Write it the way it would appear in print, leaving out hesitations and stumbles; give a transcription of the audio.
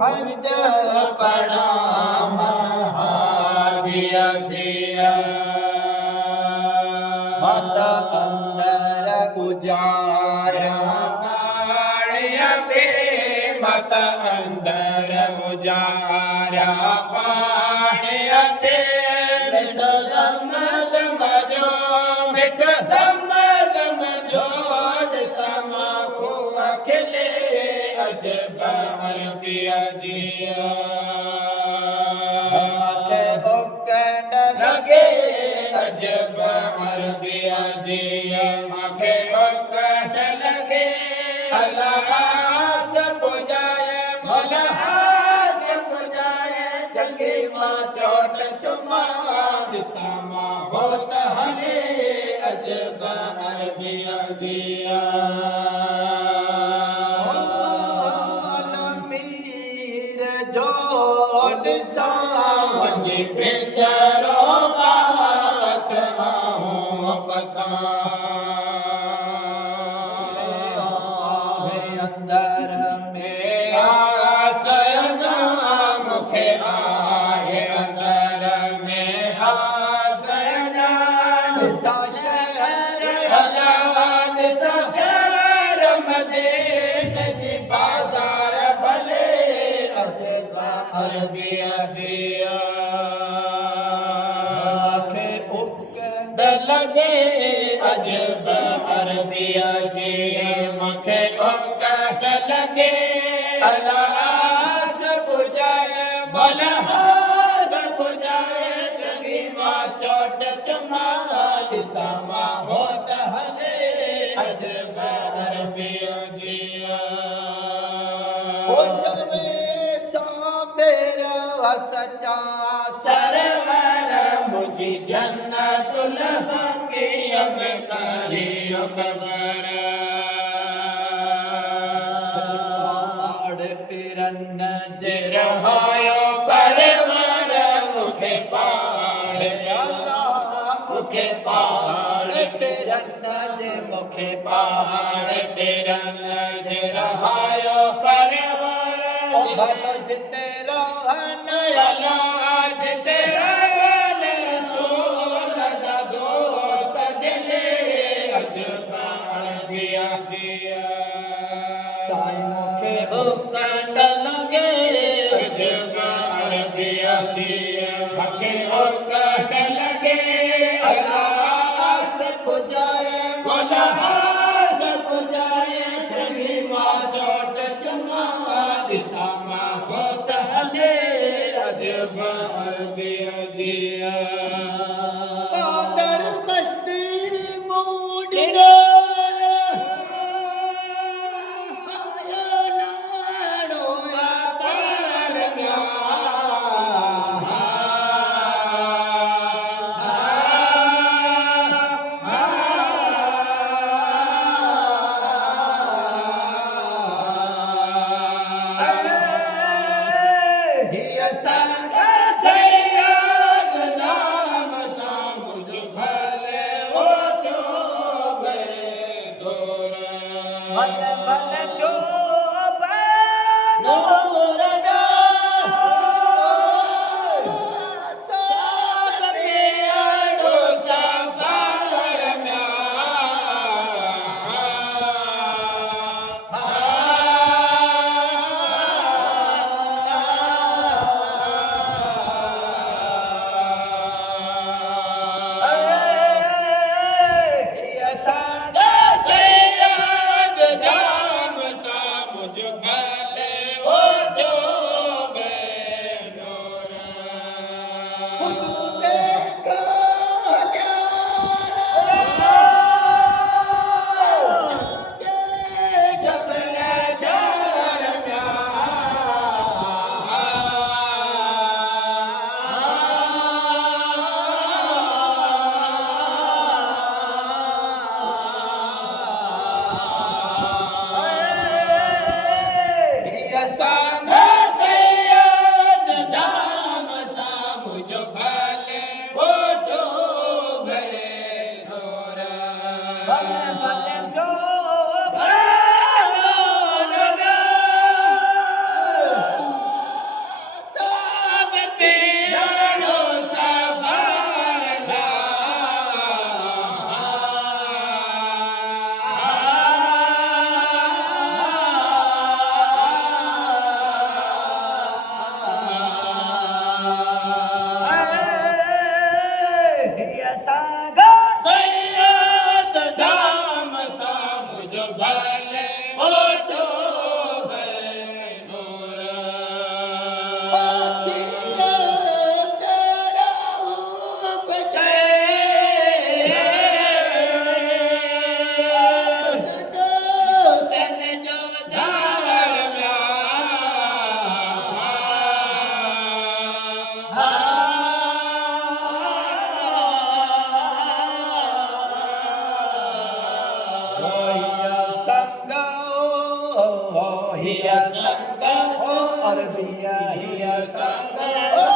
हज पड़ा मन हाजिया जिया मत अंदर गुजारा बे मत अंदर गुजारा पाहिया बे मिठ जम जो मिठ जम जो समा को अखिले अजब अरबिया जिया लगे अजब अरबिया जिया माखे वक़्त लगे अल्लाह बुझाए मलहास बुझाए चंगी मां चोट चुमा सामा होत हले अजब अरबिया जिया वंजी पिंजरो पाक आहूं अंदर में आसना मुखे आहे अंदर में आसना निसा शहर हलान सा शहर मदीने जी बाजार भले अजब अरबिया जिया लगे अजब अरबिया जिया मखे उकट लगे अलास बुझाए मलहास बुझाए जगी मां चोट चमा सामा होत हले अजब अरबिया जिया ओ जवे साबेर सच्चा सरवर मुझी जन्नतुल बकी अब करियो कबर आड़ पिरन जे रहायो परवर मुखे पहाड़ अल्लाह मुखे पहाड़ पिरन जे मुखे पहाड़ पिरन जे रहायो परवर भल जिते रहन अल्लाह जिते रहन रसूल लगा दोस्त दिले अजब अरबिया जिया साईं मुखे उकंड लगे अजब अरबिया जिया मुखे उकंड लगे अल्लाह से पुजाए मलहास पुजाए चंगी मां चोट चुमा सामा होत हले अजब अरबिया जिया कादर मस्ती मूड डोल आया लाड़ोया पार म्या ભલે ભલે જો સબ પિયારો હિયા સાગર સૈયદ જામ સામ જો ભલે ઓછો નૂર સિયા તેરા ઉપજે સદોસ્તન જો હિયા સંગ ઓ અરબિયા હિયા સંગ